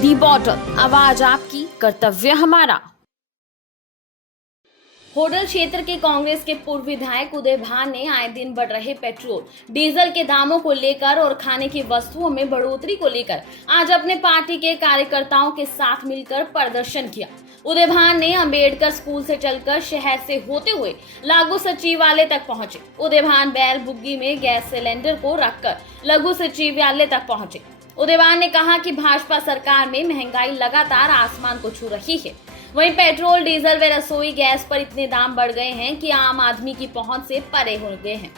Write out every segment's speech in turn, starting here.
दी bottle, आवाज आपकी, कर्तव्य हमारा। होडल क्षेत्र के कांग्रेस के पूर्व विधायक उदय भान ने आए दिन बढ़ रहे पेट्रोल डीजल के दामों को लेकर और खाने की वस्तुओं में बढ़ोतरी को लेकर आज अपने पार्टी के कार्यकर्ताओं के साथ मिलकर प्रदर्शन किया। उदय भान ने अंबेडकर स्कूल से चलकर शहर से होते हुए लघु सचिवालय तक पहुंचे। उदय भान बैल बुग्गी में गैस सिलेंडर को रखकर लघु सचिवालय तक पहुंचे। उदय भान ने कहा कि भाजपा सरकार में महंगाई लगातार आसमान को छू रही है। वहीं पेट्रोल, डीजल व रसोई गैस पर इतने दाम बढ़ गए हैं कि आम आदमी की पहुंच से परे हो गए हैं।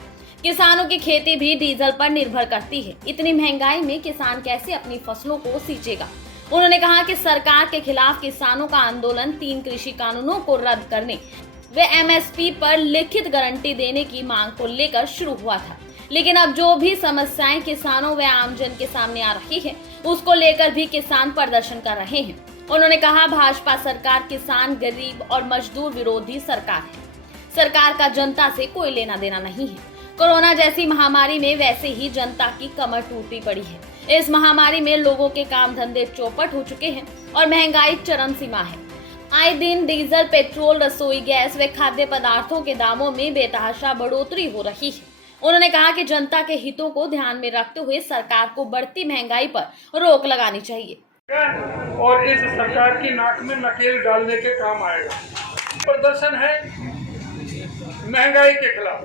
किसानों की खेती भी डीजल पर निर्भर करती है। इतनी महंगाई में किसान कैसे अपनी फसलों को सींचेगा। उन्होंने कहा कि सरकार के खिलाफ किसानों का आंदोलन 3 कृषि कानूनों को रद्द करने व एमएसपी पर लिखित गारंटी देने की मांग को लेकर शुरू हुआ था, लेकिन अब जो भी समस्याएं किसानों व आमजन के सामने आ रही है, उसको लेकर भी किसान प्रदर्शन कर रहे हैं। उन्होंने कहा, भाजपा सरकार किसान, गरीब और मजदूर विरोधी सरकार है। सरकार का जनता से कोई लेना देना नहीं है। कोरोना जैसी महामारी में वैसे ही जनता की कमर टूटी पड़ी है। इस महामारी में लोगों के काम धंधे चौपट हो चुके हैं और महंगाई चरम सीमा है। आए दिन डीजल, पेट्रोल, रसोई गैस व खाद्य पदार्थों के दामों में बेतहाशा बढ़ोतरी हो रही है। उन्होंने कहा कि जनता के हितों को ध्यान में रखते हुए सरकार को बढ़ती महंगाई पर रोक लगानी चाहिए और इस सरकार की नाक में नकेल डालने के काम आएगा। प्रदर्शन है महंगाई के खिलाफ।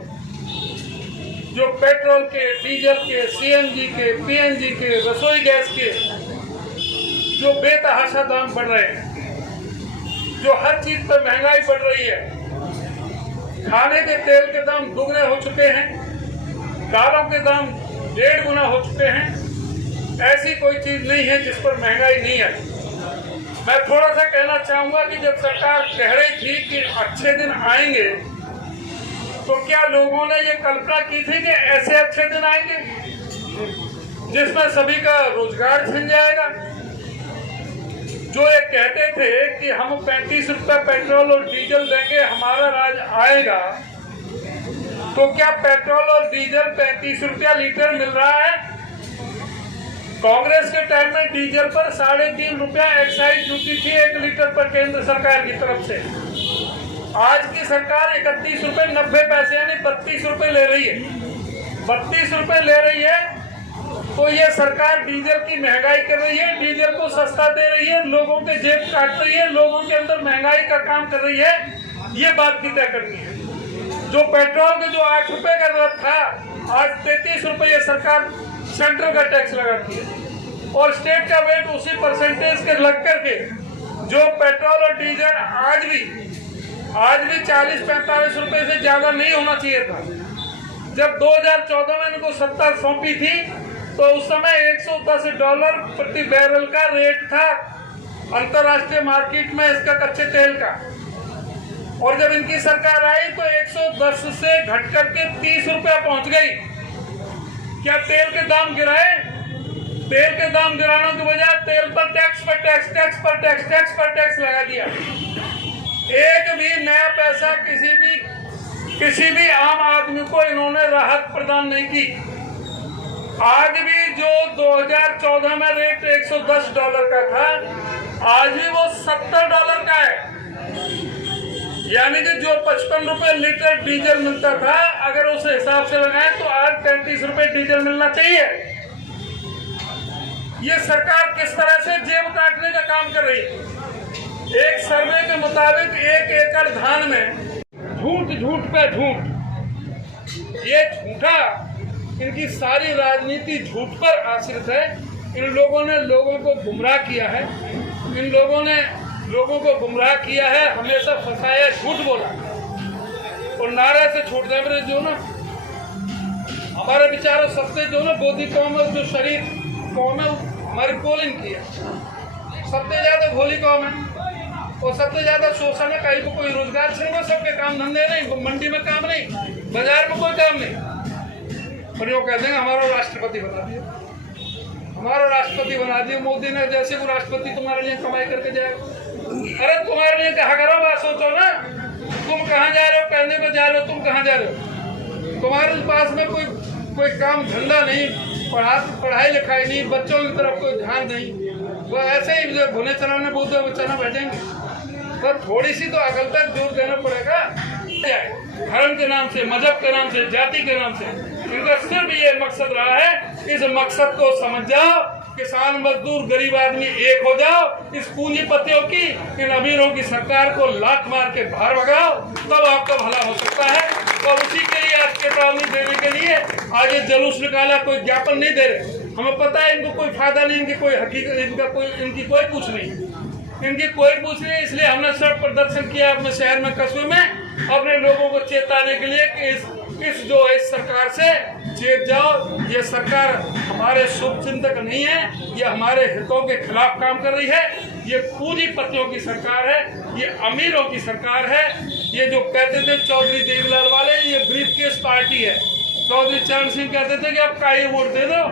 जो पेट्रोल के, डीजल के, सीएनजी के, पीएनजी के, रसोई गैस के जो बेतहाशा दाम बढ़ रहे हैं, जो हर चीज पर महंगाई बढ़ रही है। खाने के तेल के दाम दुगने हो चुके हैं, दालों के दाम 1.5 गुना हो चुके हैं। ऐसी कोई चीज नहीं है जिस पर महंगाई नहीं है। मैं थोड़ा सा कहना चाहूंगा कि जब सरकार कह रही थी कि अच्छे दिन आएंगे, तो क्या लोगों ने ये कल्पना की थी कि ऐसे अच्छे दिन आएंगे जिसमें सभी का रोजगार छिन जाएगा। जो ये कहते थे कि हम 35 रुपए पेट्रोल और डीजल देंगे, हमारा राज आएगा, तो क्या पेट्रोल और डीजल 35 रुपया लीटर मिल रहा है? कांग्रेस के टाइम में डीजल पर 3.5 रुपया एक्साइज ड्यूटी थी 1 लीटर पर केंद्र सरकार की तरफ से। आज की सरकार 31 रुपए 90 पैसे यानी 32 रुपए ले रही है। 32 रुपए ले रही है तो ये सरकार डीजल की महंगाई कर रही है, डीजल को सस्ता दे रही है, लोगों के जेब काट रही है, लोगों के अंदर महंगाई का काम कर रही है। ये बात की तय करनी है। जो पेट्रोल के जो 8 रुपए का रेट था, आज 33 रुपए ये सरकार सेंट्रल का टैक्स लगाती है और स्टेट का वेट उसी परसेंटेज के लग करके जो पेट्रोल और डीजल आज भी 40-45 रुपए से ज्यादा नहीं होना चाहिए था। जब 2014 में इनको सत्ता सौंपी थी तो उस समय $110 प्रति बैरल का रेट था अंतर्राष्ट्रीय मार्केट में इसका कच्चे तेल का। और जब इनकी सरकार आई तो 110 से घट करके 30 रुपया पहुंच गई। क्या तेल के दाम गिराए? तेल के दाम गिराने की बजाय तेल पर टैक्स पर टैक्स, टैक्स पर टैक्स, टैक्स पर टैक्स लगा दिया। एक भी नया पैसा किसी भी आम आदमी को इन्होंने राहत प्रदान नहीं की। आज भी जो 2014 में रेट $110 का था, आज भी वो $70 का है। यानी कि जो 55 रुपए लीटर डीजल मिलता था, अगर उस हिसाब से लगाएं तो आज 35 रुपए डीजल मिलना चाहिए। ये सरकार किस तरह से जेब काटने का काम कर रही है। एक सर्वे के मुताबिक 1 एकड़ धान में झूठ पे झूठ, ये झूठा, इनकी सारी राजनीति झूठ पर आश्रित है। इन लोगों ने लोगों को गुमराह किया है। इन लोगों ने लोगों को गुमराह किया है, हमेशा फंसाया, झूठ बोला और नारे से छोड़ दे। जो ना हमारे विचारों सत्य जो ना बोधी कौम है, जो शरीफ कौम है, हमारी पोलिंग की है। सबसे ज्यादा भोली कौम है और सबसे ज्यादा शोषण है। कहीं को कोई रोजगार छीन, सबके काम धंधे नहीं, मंडी में काम नहीं, बाजार में कोई काम नहीं। और यो कह देंगे हमारा राष्ट्रपति बना दिया, हमारा राष्ट्रपति बना दिया मोदी ने। जैसे वो राष्ट्रपति तुम्हारे लिए कमाई करके जाएगा। अरे तुम्हारे लिए कहा करो, बात सोचो ना, तुम कहाँ जा रहे हो, कहने को जा रहे हो, तुम कहाँ जा रहे हो? तुम्हारे पास में कोई काम धंधा नहीं, पढ़ाई लिखाई नहीं, बच्चों की तरफ कोई ध्यान नहीं। वो ऐसे ही जो भुने चना में बोलते वो चना भेजेंगे, पर थोड़ी सी तो अकल पर जोर देना पड़ेगा। धर्म के नाम से, मजहब के नाम से, जाति के नाम से इनका सिर्फ ये मकसद रहा है। इस मकसद को समझ जाओ, किसान मजदूर गरीब आदमी एक हो जाओ, इस पूंजीपतियों की, इन अमीरों की सरकार को लात मार के बाहर भगाओ, तब आपका भला हो सकता है। और उसी के लिए आज चेतावनी देने के लिए आज ये जुलूस निकाला, कोई ज्ञापन नहीं दे रहे। हमें पता है इनको कोई फायदा नहीं, इनकी कोई हकीकत, इनकी कोई पूछ नहीं, इनकी कोई पूछ नहीं। इसलिए हमने सड़क प्रदर्शन किया अपने शहर में, कस्बे में, अपने लोगों को चेताने के लिए कि इस सरकार से चेत जाओ। ये सरकार हमारे शुभ चिंतक नहीं है, ये हमारे हितों के खिलाफ काम कर रही है। ये पूंजीपतियों की सरकार है, ये अमीरों की सरकार है। ये जो कहते थे चौधरी देवीलाल वाले, ये ब्रीफकेस पार्टी है। चौधरी चरण सिंह कहते थे कि आप काई वोट दे दो,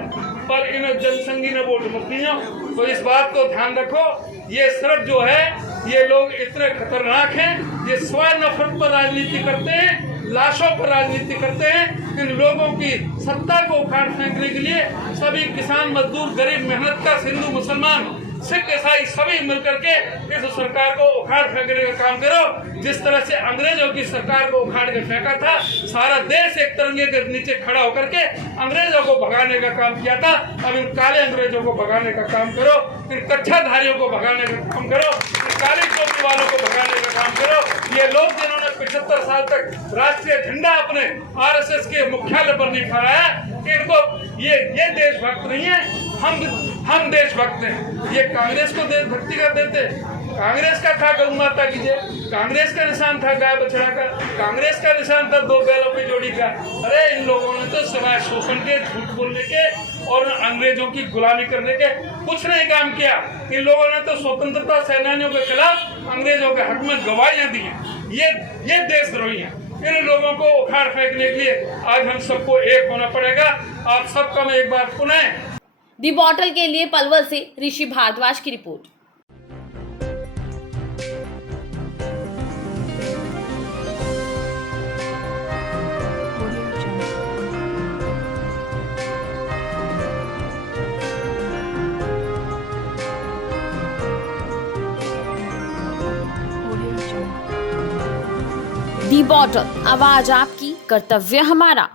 पर इन जनसंघी ने वोट मत दिया। तो इस बात को ध्यान रखो। ये सिर्फ जो है, ये लोग इतने खतरनाक हैं, ये स्व नफरत पर राजनीति करते हैं, लाशों पर राजनीति करते हैं। इन लोगों की सत्ता को उखाड़ फेंकने के लिए सभी किसान मजदूर गरीब मेहनतकश हिंदू मुसलमान सिख ईसाई सभी मिलकर के इस सरकार को उखाड़ फेंकने का काम करो। जिस तरह से अंग्रेजों की सरकार को उखाड़ के फेंका था, सारा देश एक तिरंगे के नीचे खड़ा होकर के अंग्रेजों को भगाने का काम किया था। अब इन काले अंग्रेजों को भगाने का काम करो, इन कच्छाधारियों को भगाने का काम करो, इन काली टोपी वालों को भगाने का काम करो। ये लोग जिन्होंने 75 साल तक राष्ट्रीय झंडा अपने आरएसएस के मुख्यालय पर नहीं फहराया, इनको ये देशभक्त नहीं है। हम देशभक्त हैं। ये कांग्रेस को देशभक्ति का देते, कांग्रेस का था गौ माता की जय, कांग्रेस का निशान था गाय बछड़ा का, कांग्रेस का निशान था 2 बैलों की जोड़ी का। अरे इन लोगों ने तो सिवाय शोषण के, झूठ बोलने के और अंग्रेजों की गुलामी करने के कुछ नहीं काम किया। इन लोगों ने तो स्वतंत्रता सेनानियों के खिलाफ अंग्रेजों के हक में गवाहियां दी हैं। ये देशद्रोही हैं। इन लोगों को उखाड़ फेंकने के लिए आज हम सबको एक होना पड़ेगा। आप सबका मैं एक बार पुनः दी बॉटल के लिए पलवल से ऋषि भारद्वाज की रिपोर्ट। दी बॉटल, आवाज आपकी, कर्तव्य हमारा।